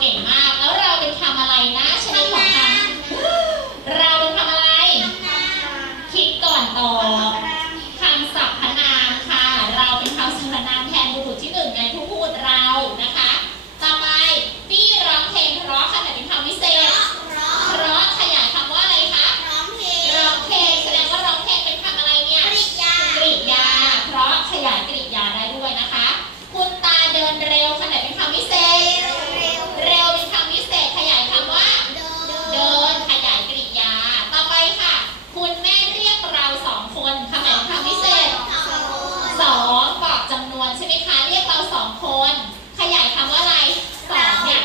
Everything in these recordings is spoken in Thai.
เก่งมาก แล้วเราเป็นคำอะไรนะชนิดของคำเราเป็นคำอะไร คิดก่อนตอบคำสรรพนามค่ะ เราเป็นคำสรรพนามแทนบุรุษที่หนึ่งในผู้พูดเรานะคะ ต่อไปพี่ร้องเพลงเพราะค่ะแต่เป็นคำวิเศษเพราะขยายคำว่าอะไรคะร้องเพลงแสดงว่าร้องเพลงเป็นคำอะไรเนี่ยกริยากริยา เพราะขยายกริยาได้ด้วยนะคะ คุณตาเดินเร็วค่ะแต่เป็นคำวิเศษ ไหมคะ เรียกเราสองคน ขยายคำว่าอะไรสองเนี่ย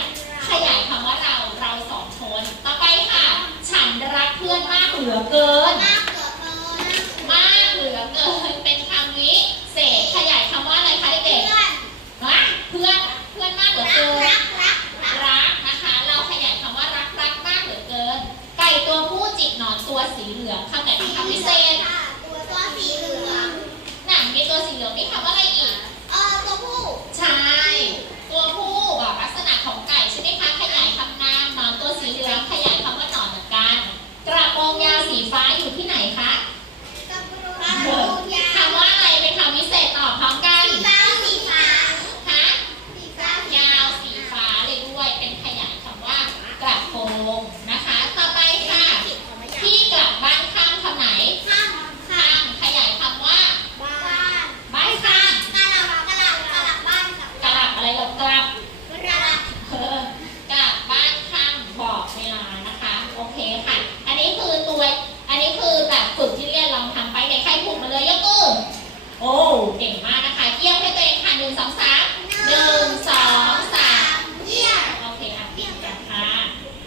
ขยายคำว่าเราเราสองคน ต่อไปค่ะ ฉันรักเพื่อนมากเหลือเกิน มากเกิดเกินมากเหลือเกินเป็นคำวิเศษขยายคำว่าอะไรคะเด็กเพื่อนๆฮะเพื่อนเพื่อนมากเหลือรักเกิน รักรักรักรักนะคะ เราขยายคำว่ารักรักมากเหลือเกิน ไก่ตัวผู้จิกหนอนตัวสีเหลืองคำไหนเป็นคำพิเศษ